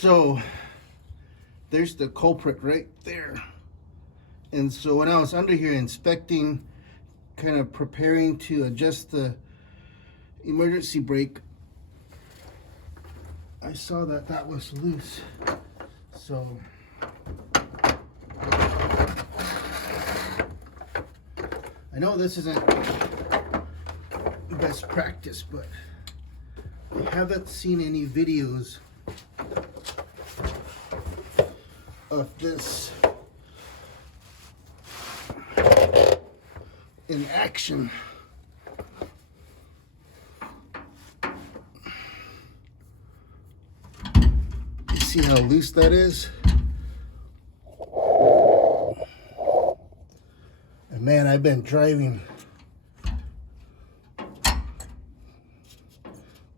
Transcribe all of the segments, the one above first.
So there's the culprit right there. And so when I was under here inspecting, kind of preparing to adjust the emergency brake, I saw that that was loose. So I know this isn't best practice, but I haven't seen any videos of this in action. You see how loose that is? And man, I've been driving,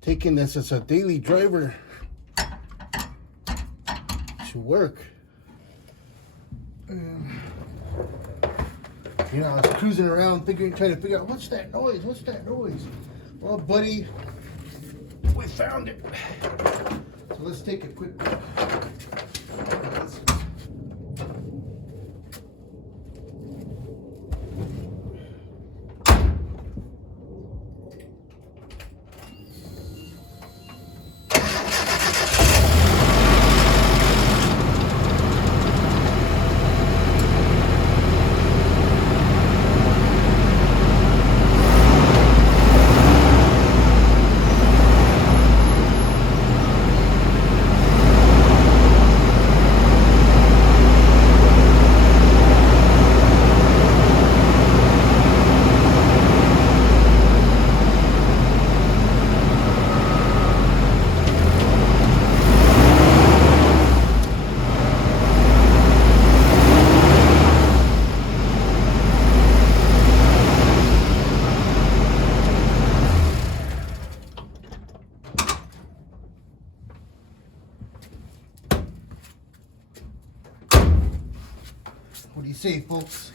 taking this as a daily driver to work. You know, I was cruising around trying to figure out, what's that noise? What's that noise? Well, buddy, we found it. So let's take a quick look. What do you say, folks?